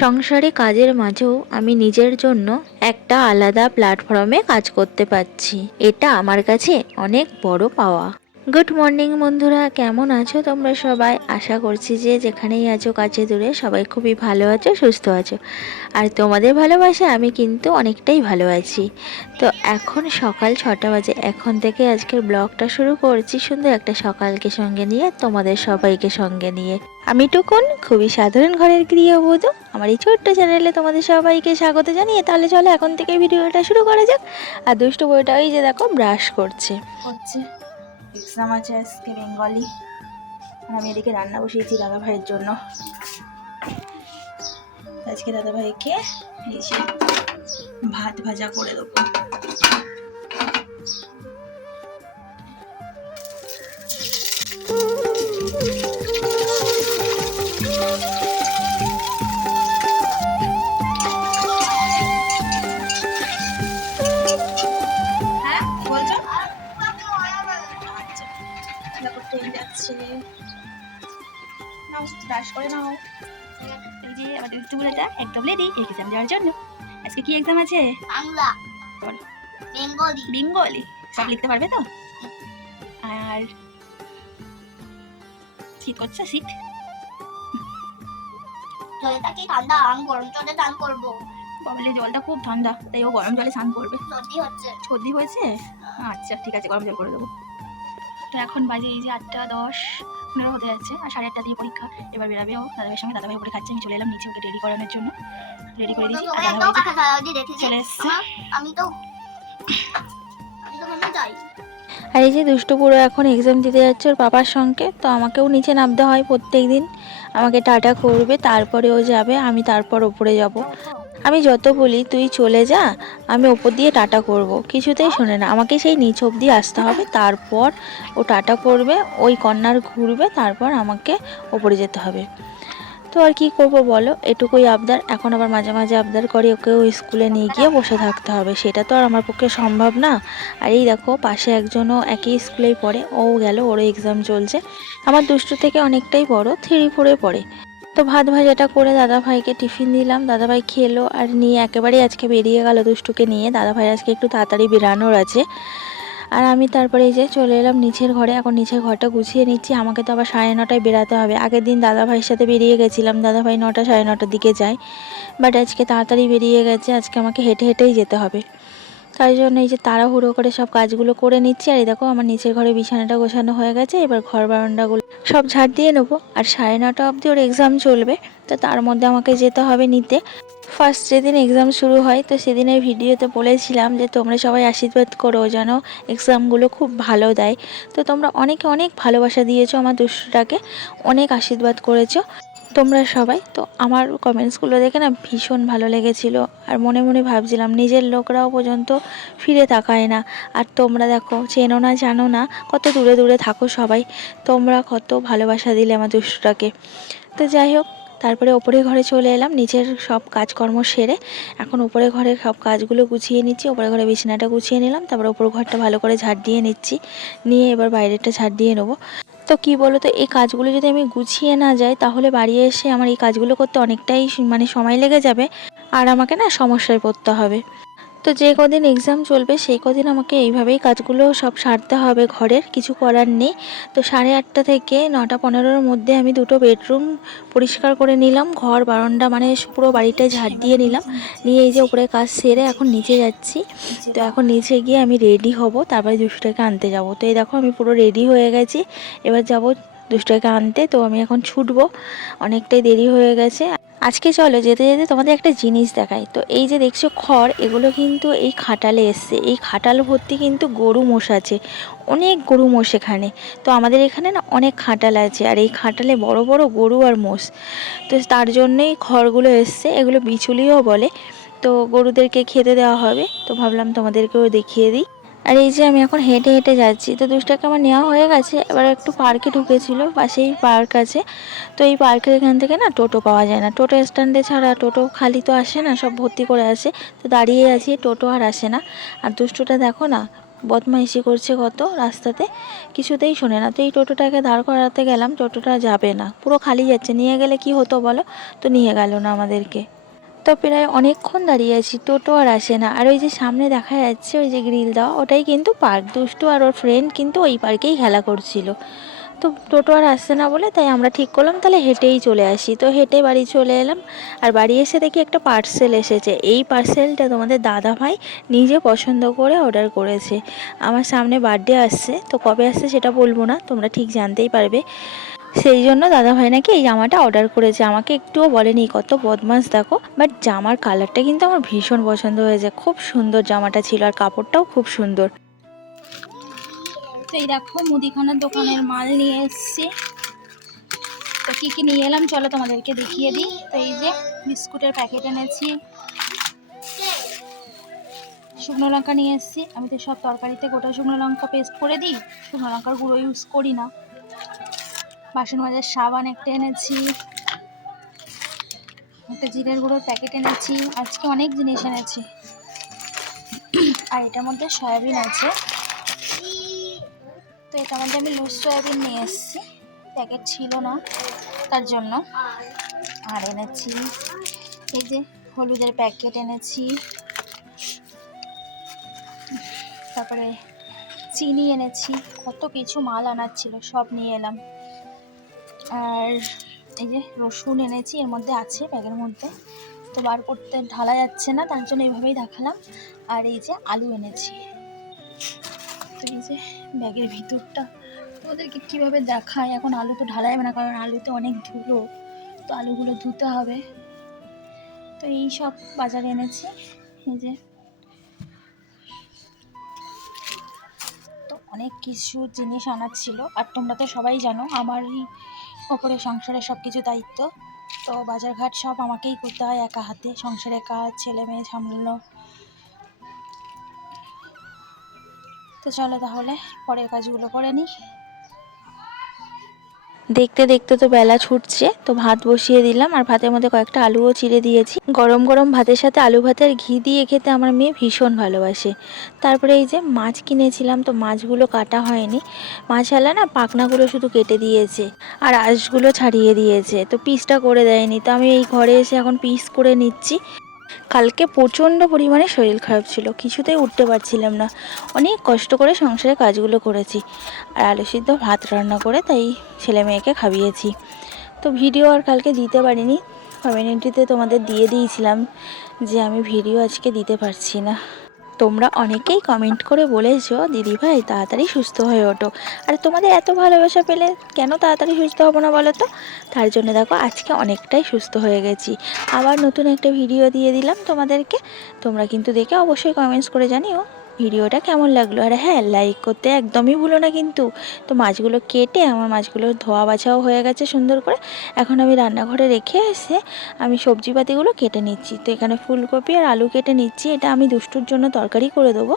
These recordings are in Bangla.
সংসারে কাজের মাঝেও আমি নিজের জন্য একটা আলাদা প্ল্যাটফর্মে কাজ করতে পারছি, এটা আমার কাছে অনেক বড় পাওয়া। গুড মর্নিং বন্ধুরা, কেমন আছো তোমরা সবাই? আশা করছি যে যেখানেই আছো কাছে দূরে সবাই খুবই ভালো আছো, সুস্থ আছো। আর তোমাদের ভালোবাসা আমি কিন্তু অনেকটাই ভালো আছি। তো এখন সকাল 6টা বাজে, এখন থেকে আজকের ব্লগটা শুরু করছি সুন্দর একটা সকালকে সঙ্গে নিয়ে, তোমাদের সবাইকে সঙ্গে নিয়ে। আমি টুকুন, খুবই সাধারণ ঘরের গৃহবধূ। আমার এই ছোট্ট চ্যানেলে তোমাদের সবাইকে স্বাগত জানিয়ে তাহলে চলো এখন থেকে ভিডিওটা শুরু করা যাক। আর দুষ্টু বইটা ওই যে দেখো ব্রাশ করছে। এক্সাম আছে আজকে বেঙ্গলি, আর আমি এদিকে রান্না বসিয়েছি দাদা ভাইয়ের জন্য। আজকে দাদা ভাইকে ভাত ভাজা করে দেবো। হ্যাঁ বলছো? আচ্ছা দেখো ট্রেন যাচ্ছে, নাও ব্রাশ করে নাও। এই যে আমাদের চুলটা একদম রেডি এক্সাম যাওয়ার জন্য। আজকে কি এক্সাম আছে? বাংলা, বেঙ্গলি। বেঙ্গলি সব লিখতে পারবে তো? আর শীত করছে? শীত জলটা কি ঠান্ডা? আমি গরম জলে স্নান করবো। বাবলের জলটা খুব ঠান্ডা, তাই ও গরম জলে স্নান করবে। সর্দি হচ্ছে। সর্দি হয়েছে? আচ্ছা ঠিক আছে, গরম জল করে দেবো। তো এখন বাজে এই যে 8:10-15 হতে যাচ্ছে, আর 8:30 দিয়ে পরীক্ষা। এবার বেরাবে ও দাদাভাইয়ের সঙ্গে, দাদাভাই উপরে খাচ্ছে, আমি চলে এলাম নিচে ওকে রেডি করানোর জন্য। রেডি করে দিয়েছি আর দাদাভাই চলে এসছে। আমি তো মনে যাই। আর এই যে দুষ্টু পুরো এখন এক্সাম দিতে যাচ্ছে ওর পাপার সঙ্গে, তো আমাকেও নিচে নামতে হয় প্রত্যেক দিন। আমাকে টাটা করবে, তারপরে ও যাবে, আমি তারপর ওপরে যাব। আমি যত বলি তুই চলে যা, আমি ওপর দিয়ে টাটা করব, কিছুতেই শোনে না। আমাকে সেই নিচ অবধি আসতে হবে, তারপর ও টাটা করবে, ওই কর্নার ঘুরবে, তারপর আমাকে ওপরে যেতে হবে। তো আর কি করব বলো, এটুকুই আবদার। এখন আবার মাঝে মাঝে আবদার করে ওকেও স্কুলে নিয়ে গিয়ে বসে থাকতে হবে, সেটা তো আর আমার পক্ষে সম্ভব না। আর এই দেখো পাশে একজনও একই স্কুলেই পড়ে, ও গেল, ওরও এক্সাম চলছে। আমার দুষ্টু থেকে অনেকটাই বড়, 3-4-এ পড়ে। তো ভাত ভাজাটা করে দাদাভাইকে টিফিন দিলাম, দাদাভাই খেলো আর নিয়ে একেবারেই আজকে বেরিয়ে গেল দুষ্টুকে নিয়ে। দাদাভাই আজকে একটু তাড়াতাড়ি বেরানোর আছে। আর আমি তারপরে এই যে চলে এলাম নিচের ঘরে, এখন নিচের ঘরটা গুছিয়ে নিচ্ছি। আমাকে তো আবার 9:30টায় বেরাতে হবে। আগের দিন দাদাভাইয়ের সাথে বেরিয়ে গেছিলাম, দাদাভাই 9টা 9:30টার দিকে যায়, বাট আজকে তাড়াতাড়ি বেরিয়ে গেছে, আজকে আমাকে হেঁটে হেঁটেই যেতে হবে। তাই জন্য এই যে তাড়াহুড়ো করে সব কাজগুলো করে নিচ্ছি। আর এই দেখো আমার নিচের ঘরে বিছানাটা গোছানো হয়ে গেছে, এবার ঘর বারান্দাগুলো সব ঝাড় দিয়ে নেবো। আর 9:30 অবধি ওর এক্সাম চলবে, তো তার মধ্যে আমাকে যেতে হবে নিতে। ফার্স্ট যেদিন এক্সাম শুরু হয়, তো সেদিনের ভিডিওতে বলেছিলাম যে তোমরা সবাই আশীর্বাদ করো যেন এক্সামগুলো খুব ভালো দেয়। তো তোমরা অনেকে অনেক ভালোবাসা দিয়েছো আমার দুষ্টুটাকে, অনেক আশীর্বাদ করেছো তোমরা সবাই। তো আমার কমেন্টসগুলো দেখে না ভীষণ ভালো লেগেছিলো। আর মনে মনে ভাবছিলাম নিজের লোকরাও পর্যন্ত ফিরে তাকায় না, আর তোমরা দেখো চেনো না জানো না, কত দূরে দূরে থাকো সবাই, তোমরা কত ভালোবাসা দিলে আমার দুষ্টুটাকে। তো যাই হোক, তারপরে ওপরে ঘরে চলে এলাম, নিচের সব কাজকর্ম সেরে এখন ওপরে ঘরে সব কাজগুলো গুছিয়ে নিচ্ছি। ওপরে ঘরে বিছানাটা গুছিয়ে নিলাম, তারপরে ওপর ঘরটা ভালো করে ঝাড় দিয়ে নিচ্ছি, নিয়ে এবার বাইরেটা ঝাড় দিয়ে নেবো। তো কি বলো তো, এই কাজগুলো যদি আমি গুছিয়ে না যাই তাহলে বাড়ি এসে আমার এই কাজগুলো করতে অনেকটাই সময় লেগে যাবে, আর আমাকে না সমস্যায় পড়তে হবে। তো যে কদিন এক্সাম চলবে সেই কদিন আমাকে এইভাবেই কাজগুলো সব সারতে হবে, ঘরের কিছু করার নেই। তো 8:30 থেকে 9:15-র মধ্যে আমি 2টো বেডরুম পরিষ্কার করে নিলাম, ঘর বারান্দা মানে পুরো বাড়িটা ঝাড় দিয়ে নিলাম, নিয়ে এই যে উপরে কাজ সেরে এখন নিচে যাচ্ছি। তো এখন নিচে গিয়ে আমি রেডি হব, তারপরে দুষ্টুটাকে আনতে যাব। তো এই দেখো আমি পুরো রেডি হয়ে গেছি, এবার যাব দুষ্টুটাকে আনতে। তো আমি এখন ছুটবো, অনেকটাই দেরি হয়ে গেছে। আজকে চলো যেতে যেতে তোমাদের একটা জিনিস দেখাই। তো এই যে দেখছো খড়, এগুলো কিন্তু এই খাটালে এসছে, এই খাটাল ভর্তি কিন্তু গরু মোষ আছে, অনেক গরু মোষ এখানে। তো আমাদের এখানে না অনেক খাটাল আছে, আর এই খাটালে বড় বড় গরু আর মোষ, তো তার জন্যই খড়গুলো এসছে। এগুলো বিচুলিও বলে, তো গরুদেরকে খেতে দেওয়া হবে, তো ভাবলাম তোমাদেরকেও দেখিয়ে দিই। আর এই যে আমি এখন হেঁটে হেঁটে যাচ্ছি, তো দুষ্টাকে আমার নেওয়া হয়ে গেছে, এবার একটু পার্কে ঢুকেছিল, পাশেই পার্ক আছে। তো এই পার্কের এখান থেকে না টোটো পাওয়া যায় না, টোটো স্ট্যান্ডে ছাড়া টোটো খালি তো আসে না, সব ভর্তি করে আসে। তো দাঁড়িয়ে আছি, টোটো আর আসে না। আর দুষ্টুটা দেখো না বদমাইশি করছে কত রাস্তাতে, কিছুতেই শোনে না। তো এই টোটোটাকে দাঁড় করাতে গেলাম, টোটোটা যাবে না, পুরো খালি যাচ্ছে। নিয়ে গেলে কি হতো বলো, তো নিয়ে গেল না আমাদেরকে। তো প্রায় অনেকক্ষণ দাঁড়িয়ে আছি, টোটো আর আসে না। আর ওই যে সামনে দেখা যাচ্ছে ওই যে গ্রিল দেওয়া, ওটাই কিন্তু পার্ক। দুষ্টু আর ওর ফ্রেন্ড কিন্তু ওই পার্কেই খেলা করছিল। তো টোটো আর আসছে না বলে তাই আমরা ঠিক করলাম তাহলে হেঁটেই চলে আসি। তো হেঁটে বাড়ি চলে এলাম। আর বাড়ি এসে দেখি একটা পার্সেল এসেছে। এই পার্সেলটা তোমাদের দাদা ভাই নিজে পছন্দ করে অর্ডার করেছে। আমার সামনে বার্থডে আসছে, তো কবে আসছে সেটা বলবো না, তোমরা ঠিক জানতেই পারবে। সেই জন্য দাদাভাই নাকি এই জামাটা অর্ডার করেছে, আমাকে একটুও বলেনি। কত বদমাস দেখো। বাট জামার কালারটা কিন্তু আমার ভীষণ পছন্দ হয়েছে, খুব সুন্দর জামাটা ছিল, আর কাপড়টাও খুব সুন্দর। তো এই দেখো মুদিখানার দোকানের মাল নিয়ে এসেছি। তো কী কী নিয়ে এলাম চলো তোমাদেরকে দেখিয়ে দিই। তো এই যে বিস্কুটের প্যাকেট এনেছি, শুকনো লঙ্কা নিয়ে এসেছি। আমি তো সব তরকারিতে গোটা শুকনো লঙ্কা পেস্ট করে দিই, শুকনো লঙ্কার গুঁড়ো ইউজ করি না। বাসন মাজার সাবান একটা এনেছি, একটা জিরের গুঁড়োর প্যাকেট এনেছি। আজকে অনেক জিনিস এনেছি। আর এটার মধ্যে সয়াবিন আছে। তো এটার মধ্যে আমি লুজ সয়াবিন নিয়ে এসেছি, প্যাকেট ছিল না তার জন্য। আর এনেছি এই যে হলুদের প্যাকেট এনেছি, তারপরে চিনি এনেছি। কত কিছু মাল আনার ছিল, সব নিয়ে এলাম। আর এই যে রসুন এনেছি, এর মধ্যে আছে ব্যাগের মধ্যে, তো বার করতে ঢালা যাচ্ছে না, তার জন্য এইভাবেই দেখালাম। আর এই যে আলু এনেছি। তো এই যে ব্যাগের ভিতরটা তোমাদেরকে কীভাবে দেখায়, এখন আলু তো ঢালা যাবে না কারণ আলুতে অনেক ধুলো, তো আলুগুলো ধুতে হবে। তো এই সব বাজারে এনেছি। এই যে তো অনেক কিছু জিনিস আনার ছিল। আর তোমরা তো সবাই জানো আমারই ওপরে সংসারের সব কিছু দায়িত্ব। তো বাজারঘাট সব আমাকেই করতে হয় একা হাতে, সংসারের কাজ, ছেলে মেয়ে সামলানো। তো চলো তাহলে পরের কাজগুলো করে নিই। দেখতে দেখতে তো বেলা ছুটছে, তো ভাত বসিয়ে দিলাম। আর ভাতের মধ্যে কয়েকটা আলুও চিড়ে দিয়েছি। গরম গরম ভাতের সাথে আলু ভাতের ঘি দিয়ে খেতে আমার মেয়ে ভীষণ ভালোবাসে। তারপরে এই যে মাছ কিনেছিলাম, তো মাছগুলো কাটা হয়নি। মাছওয়ালা না পাখনাগুলো শুধু কেটে দিয়েছে আর আঁশগুলো ছাড়িয়ে দিয়েছে, তো পিসটা করে দেয়নি। তো আমি এই ঘরে এসে এখন পিস করে নিচ্ছি। কালকে প্রচণ্ড পরিমাণে শরীর খারাপ ছিল, কিছুতেই উঠতে পারছিলাম না। অনেক কষ্ট করে সংসারের কাজগুলো করেছি। আর আলু সিদ্ধ ভাত রান্না করে তাই ছেলে মেয়েকে খাইয়েছি। তো ভিডিও আর কালকে দিতে পারিনি, কমিউনিটিতে তোমাদের দিয়ে দিয়েছিলাম যে আমি ভিডিও আজকে দিতে পারছি না। তোমরা অনেকেই কমেন্ট করে বলেছো দিদিভাই তাড়াতাড়ি সুস্থ হয়ে ওঠো। আর তোমাদের এত ভালোবাসা পেলে কেন তাড়াতাড়ি সুস্থ হবো না বলো তো। তার জন্য দেখো আজকে অনেকটাই সুস্থ হয়ে গেছি। আবার নতুন একটা ভিডিও দিয়ে দিলাম তোমাদেরকে। তোমরা কিন্তু দেখে অবশ্যই কমেন্টস করে জানিও ভিডিওটা কেমন লাগলো। আর হ্যাঁ, লাইক করতে একদমই ভুলো না কিন্তু। তো মাছগুলো কেটে আমার মাছগুলো ধোয়া বাছাও হয়ে গেছে সুন্দর করে। এখন আমি রান্নাঘরে রেখে এসে আমি সবজিপাতিগুলো কেটে নিচ্ছি। তো এখানে ফুলকপি আর আলু কেটে নিচ্ছি। এটা আমি দুষ্টুর জন্য তরকারি করে দেবো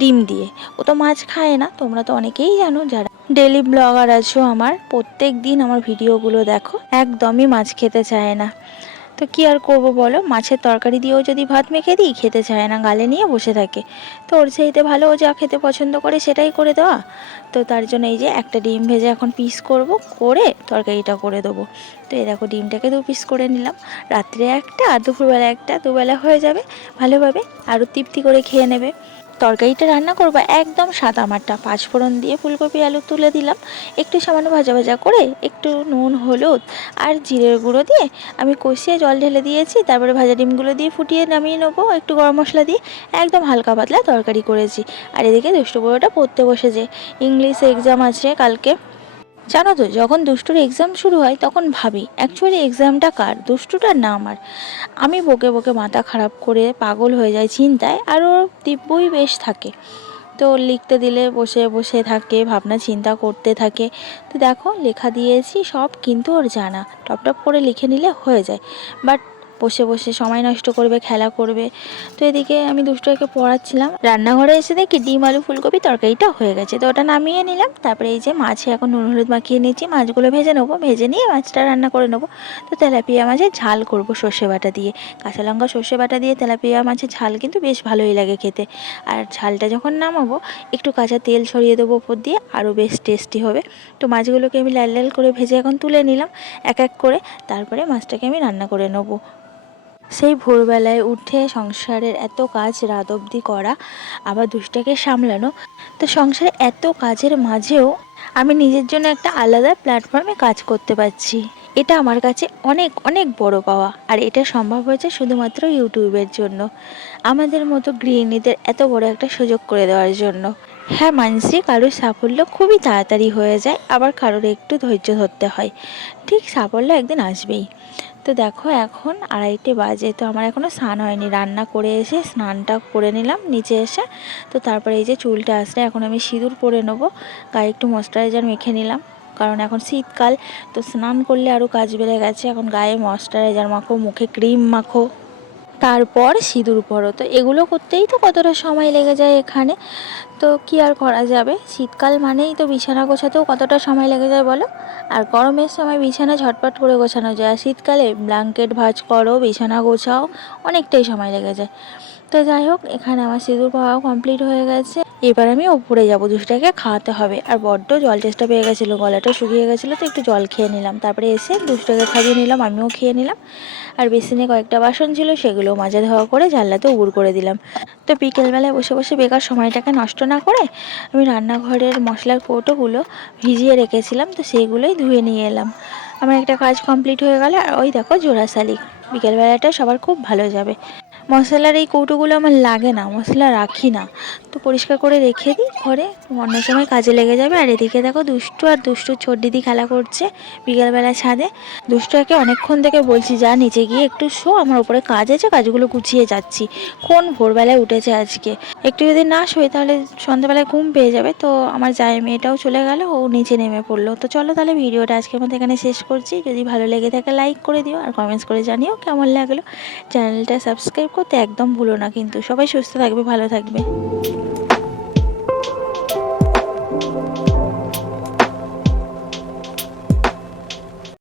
ডিম দিয়ে। ও তো মাছ খায় না, তোমরা তো অনেকেই জানো যারা ডেলি ব্লগার আছো আমার, প্রত্যেক দিন আমার ভিডিওগুলো দেখো, একদমই মাছ খেতে চায় না। তো কী আর করব বলো, মাছের তরকারি দিয়েও যদি ভাত মেখে দিই খেতে চায় না, গালে নিয়ে বসে থাকে। তো ওর চাইতে ভালো ও যা খেতে পছন্দ করে সেটাই করে দেওয়া। তো তার জন্য এই যে একটা ডিম ভেজে এখন পিস করব, করে তরকারিটা করে দেবো। তো এই দেখো ডিমটাকে 2 পিস করে নিলাম। রাত্রে একটা আর দুপুরবেলা একটা, দুবেলা হয়ে যাবে ভালোভাবে, আরও তৃপ্তি করে খেয়ে নেবে। তরকারিটা রান্না করবো একদম সাদা মাটা, 5 ফোড়ন দিয়ে ফুলকপি আলু তুলে দিলাম। একটু সামান্য ভাজা ভাজা করে একটু নুন হলুদ আর জিরের গুঁড়ো দিয়ে আমি কষিয়ে জল ঢেলে দিয়েছি। তারপরে ভাজা ডিমগুলো দিয়ে ফুটিয়ে নামিয়ে নেবো একটু গরম মশলা দিয়ে। একদম হালকা পাতলা তরকারি করেছি। আর এদিকে দুষ্টু বড়োটা পড়তে বসেছে, ইংলিশ এক্সাম আছে কালকে। জানো তো যখন দুষ্টুর এক্সাম শুরু হয় তখন ভাবি অ্যাকচুয়ালি এক্সামটা কার, দুষ্টুটার না আমার। আমি বকে বকে মাথা খারাপ করে পাগল হয়ে যাই চিন্তায়, আর ওর দিব্যই বেশ থাকে। তো লিখতে দিলে বসে বসে থাকে, ভাবনা চিন্তা করতে থাকে। তো দেখো লেখা দিয়েছি সব, কিন্তু ওর জানা টপ টপ করে লিখে নিলে হয়ে যায়। বাট বসে বসে সময় নষ্ট করবে, খেলা করবে। তো এদিকে আমি দুষ্টুকে পড়াচ্ছিলাম, রান্নাঘরে এসে দেখি ডিম আলু ফুলকপি তরকারিটা হয়ে গেছে, তো ওটা নামিয়ে নিলাম। তারপরে এই যে মাছে এখন নুন হলুদ মাখিয়ে নিয়েছি, মাছগুলো ভেজে নেবো, ভেজে নিয়ে মাছটা রান্না করে নেবো। তো তেলাপিয়া মাছের ঝাল করব সর্ষে বাটা দিয়ে, কাঁচা লঙ্কা সর্ষে বাটা দিয়ে তেলাপিয়া মাছের ঝাল কিন্তু বেশ ভালোই লাগে খেতে। আর ঝালটা যখন নামাবো একটু কাঁচা তেল ছড়িয়ে দেবো ওপর দিয়ে, আরও বেশ টেস্টি হবে। তো মাছগুলোকে আমি লাল লাল করে ভেজে এখন তুলে নিলাম এক এক করে, তারপরে মাছটাকে আমি রান্না করে নেবো। সেই ভোরবেলায় উঠে সংসারের এত কাজ রাত অবধি করা, আবার দুষ্টাকে সামলানো, তো সংসারে এত কাজের মাঝেও আমি নিজের জন্য একটা আলাদা প্ল্যাটফর্মে কাজ করতে পারছি, এটা আমার কাছে অনেক অনেক বড় পাওয়া। আর এটা সম্ভব হয়েছে শুধুমাত্র ইউটিউবের জন্য, আমাদের মতো গৃহিণীদের এত বড় একটা সুযোগ করে দেওয়ার জন্য। হ্যাঁ মানছি, কারোর সাফল্য খুবই তাড়াতাড়ি হয়ে যায়, আবার কারোর একটু ধৈর্য ধরতে হয়, ঠিক সাফল্য একদিন আসবেই। তো দেখো এখন 2:30 বাজে, তো আমার এখনও স্নান হয়নি, রান্না করে এসে স্নানটা করে নিলাম নিচে এসে। তো তারপরে এই যে চুলটা আসলে এখন আমি সিঁদুর পরে নেবো, গায়ে একটু ময়েশ্চারাইজার মেখে নিলাম, কারণ এখন শীতকাল, তো স্নান করলে আরও কাজ বেড়ে গেছে। এখন গায়ে ময়েশ্চারাইজার মাখো, মুখে ক্রিম মাখো, তারপর সিঁদুর পরো, তো এগুলো করতেই তো কতটা সময় লেগে যায় এখানে। তো কি আর করা যাবে, শীতকাল মানেই তো বিছানা গোছাতেও কতটা সময় লেগে যায় বলো। আর গরমের সময় বিছানা ঝটপট করে গোছানো যায়, আর শীতকালে ব্ল্যাঙ্কেট ভাঁজ করো, বিছানা গোছাও, অনেকটাই সময় লেগে যায়। তো যাই হোক, এখানে আমার সিঁদুর পরাও কমপ্লিট হয়ে গেছে। এবার আমি ওপরে যাবো, দুষ্টাকে খাওয়াতে হবে। আর বড্ড জল তেষ্টা পেয়ে গেছিলো, গলাটা শুকিয়ে গেছিলো, তো একটু জল খেয়ে নিলাম। তারপরে এসে দুষ্টাকে খাইয়ে নিলাম, আমিও খেয়ে নিলাম। আর বেসিনে কয়েকটা বাসন ছিল, সেগুলো মাজা ধোয়া করে জানলাতে উবুর করে দিলাম। তো বিকেলবেলায় বসে বসে বেকার সময়টাকে নষ্ট না করে আমি রান্নাঘরের মশলার কৌটোগুলো ভিজিয়ে রেখেছিলাম, তো সেইগুলোই ধুয়ে নিয়ে এলাম। আমার একটা কাজ কমপ্লিট হয়ে গেল। আর ওই দেখো জোড়া শালিক, বিকেলবেলাটা সবার খুব ভালো যাবে। মশলার এই কৌটোগুলো আমার লাগে না, মশলা রাখি না, তো পরিষ্কার করে রেখে দিই ঘরে, অন্য সময় কাজে লেগে যাবে। আর এদিকে দেখো দুষ্টু আর দুষ্টুর ছোট দিদি খেলা করছে বিকেলবেলা ছাদে। দুষ্টুকে অনেকক্ষণ থেকে বলছি যা নিচে গিয়ে একটু শো, আমার উপরে কাজ আছে, কাজগুলো গুছিয়ে যাচ্ছি। কোন ভোরবেলায় উঠেছে আজকে, একটু যদি না শোয় তাহলে সন্ধ্যাবেলায় ঘুম পেয়ে যাবে। তো আমার জায়ের মেয়েটাও চলে গেল, ও নিচে নেমে পড়লো। তো চলো তাহলে ভিডিওটা আজকের মধ্যে এখানে শেষ করছি, যদি ভালো লেগে থাকে লাইক করে দিও, আর কমেন্টস করে জানিও কেমন লাগলো। চ্যানেলটা সাবস্ক্রাইব করতে একদম ভুলো না কিন্তু। সবাই সুস্থ থাকবে, ভালো থাকবে।